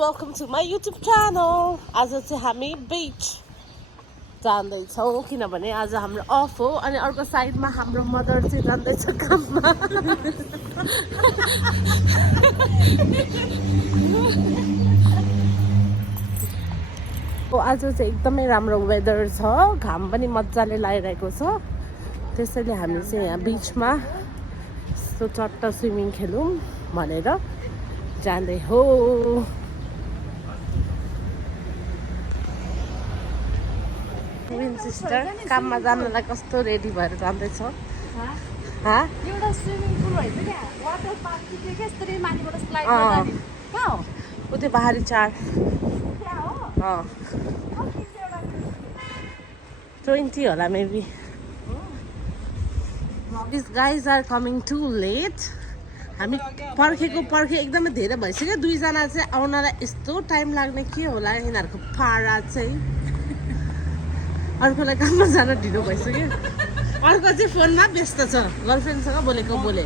welcome to my YouTube channel. आज चाहिँ हामी बीच जाँदैछौँ किनभने आज हाम्रो अफ हो अनि अर्को साइडमा हाम्रो मदर चाहिँ जाँदैछ काममा। आज चाहिँ एकदमै राम्रो वेदर छ, घाम पनि मजाले लागिरहेको छ, त्यसैले हामी चाहिँ यहाँ बीचमा यस्तो चट्ट स्विमिङ खेलौँ भनेर जाँदै हो। सिस्टर काममा जानलाई कस्तो रेडी भएर जाँदैछ? एउटा स्विमिङ पुल रहेछ क्या, वाटर पार्क थियो क्या, यस्तरी माथिबाट स्लाइड गर्दा नि। कहाँ हो? उतै बाहरी चाड। त्यहाँ हो? 20 होला maybe. These guys are coming too late. हामी पर्खे एकदमै धेरै भइसक्यो। दुईजना चाहिँ आउनलाई यस्तो टाइम लाग्ने के होला यिनीहरूको पारा चाहिँ। अर्कोलाई काममा जान ढिलो भइसक्यो। अर्को चाहिँ फोनमा व्यस्त छ, गर्लफ्रेन्डसँग बोलेको बोले।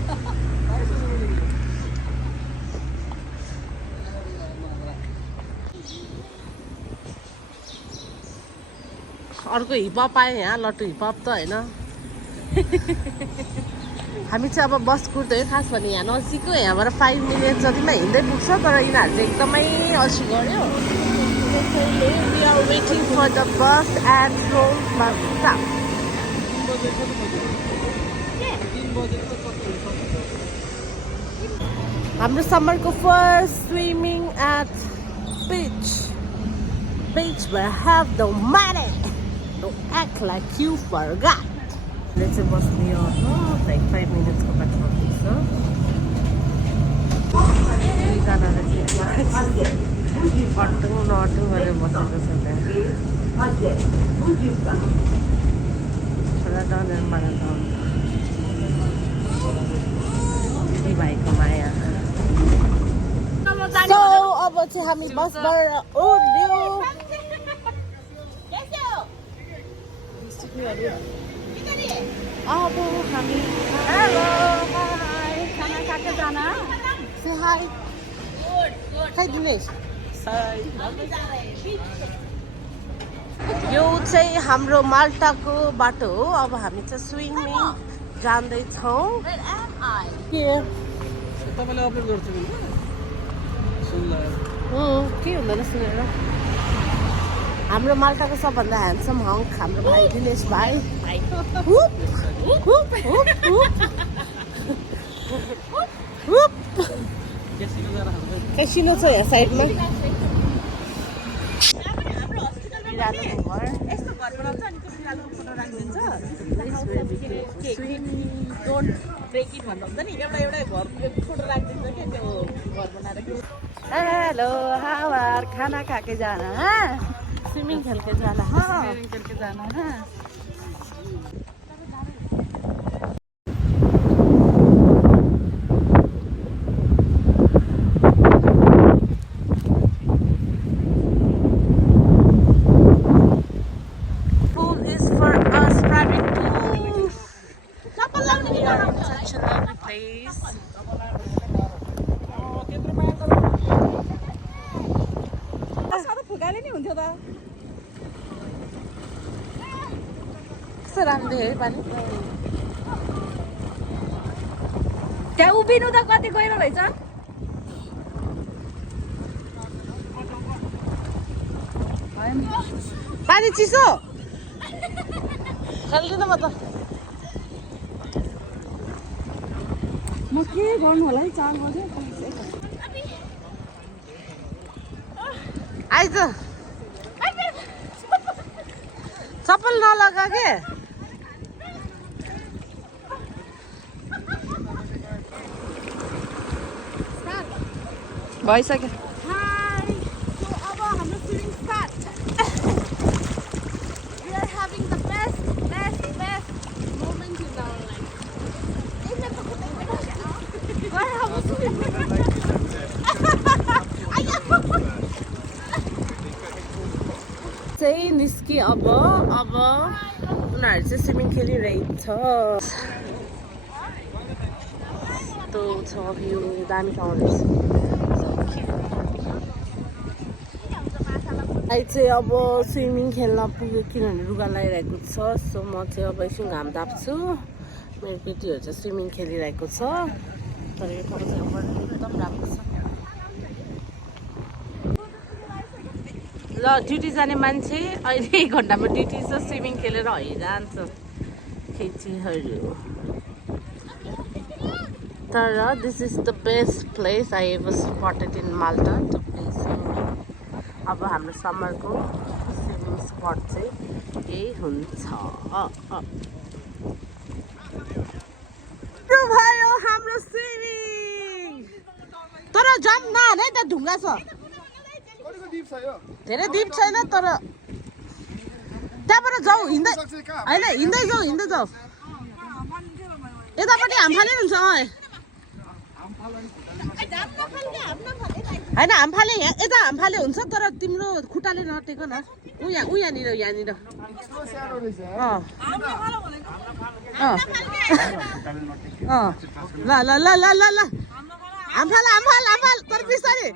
अर्को हिपहप आयो यहाँ, लट्टु हिपहप त होइन। हामी चाहिँ अब बस कुर्दै, खास भने यहाँ नजिकै हो, यहाँबाट 5 मिनट जतिमा हिँड्दै पुग्छ, तर यिनीहरू चाहिँ एकदमै अल्छी गऱ्यो। We are waiting for the bus at Rome bus stop. हाम्रो समरको first swimming at beach where have the money. Don't act like you forgot. Let's bus here. Like 5 minutes को बाटो पुग्छ। अट्टौँ नअट्टौँ गरेर बसेको छ त्यहाँ। छोरा डनेर मलाई त दिदी भाइको माया। So अब चाहिँ हामी बसबाट उड्यौँ। अब हामी हेलो हाई खाना खाएको जाना? से हाई हाई दिनेश। यो चाहिँ हाम्रो माल्टाको बाटो हो। अब हामी चाहिँ स्विमिङ जाँदैछौँ। के अपलोड गर्छु के हुँदैन सुनेर। हाम्रो माल्टाको सबभन्दा ह्यान्डसम हङ्क हाम्रो भाइ दिनेश भाइ। कैसिनो छ यहाँ साइडमा। हेलो हावार खाना खाके जाना? स्विमिङ खेलके जाना। स्विमिङ खेलके जाना? त्यहाँ उभिनु त कति गहिरो रहेछ। पानी चिसो खेल्दिन म त। म के गर्नु होला है, 4 बजे आइज चप्पल नलगा के। भइसक्यो। अब हाम्रो swimming start. We are having the best moment in our life. चाहिँ निस्के अब उनीहरू चाहिँ स्विमिङ खेलिरहेछ। त्यो छ भ्यू दामी ठाउँ रहेछ। चाहिँ अब स्विमिङ खेल्न पुग्यो किनभने लुगा लगाइरहेको छ सो म चाहिँ अब एकछिन घाम ताप्छु मेरो केटीहरू चाहिँ स्विमिङ खेलिरहेको छ तर यो ठाउँ चाहिँ अब एकदम राम्रो छ ल ड्युटी जाने मान्छे अहिले 1 घन्टामा ड्युटी छ स्विमिङ खेलेर जान्छ केटीहरू तर this is the best place I ever spotted in Malta to play swimming अब हाम्रो समरको स्विमिङ स्पट चाहिँ यही हुन्छ भयो हाम्रो स्विमिङ तर जम्प नहाल है त्यहाँ ढुङ्गा छ धेरै डिप छैन तर त्यहाँबाट जाऊ हिँड्दै होइन हिँड्दै जाऊ यतापट्टि हाम फाले हुन्छ होइन हाम फाले यता हाम फाले हुन्छ तर तिम्रो खुट्टाले नटेको न यहाँनिर ल ल ल ल ल ल हाम फाल तर बिस्तारै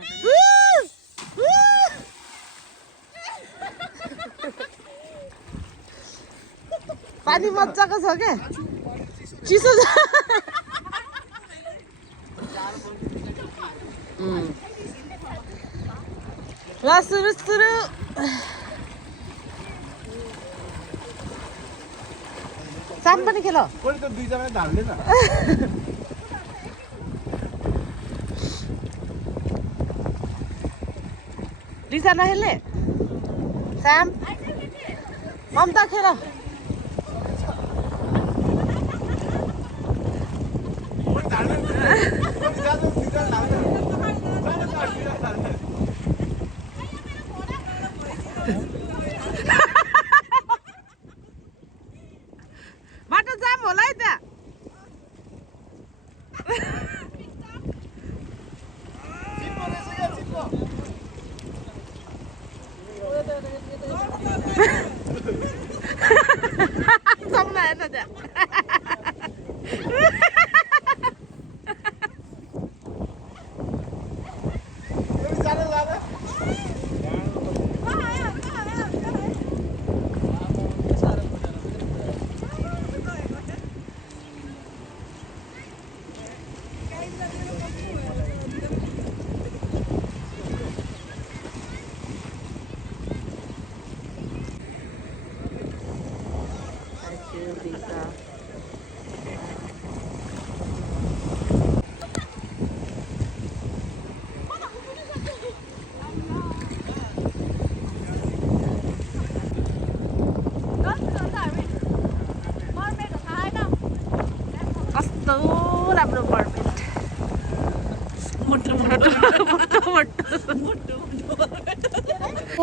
पानी मजाको छ क्या चिसो छ ल सुरु साम पनि खेल रिसा नखेल्ने साम ममता खेल बाटो जाम होला है त्यहाँ सक्नु आएन त्यहाँ राम्रो पर्फेक्ट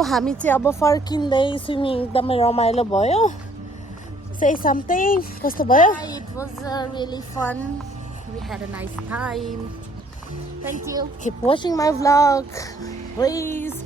हामी चाहिँ अब फर्किँदै स्विमिङ एकदमै रमाइलो भयो say something कस्तो भयो It was really fun. We had a nice time. Thank you. keep watching my vlog please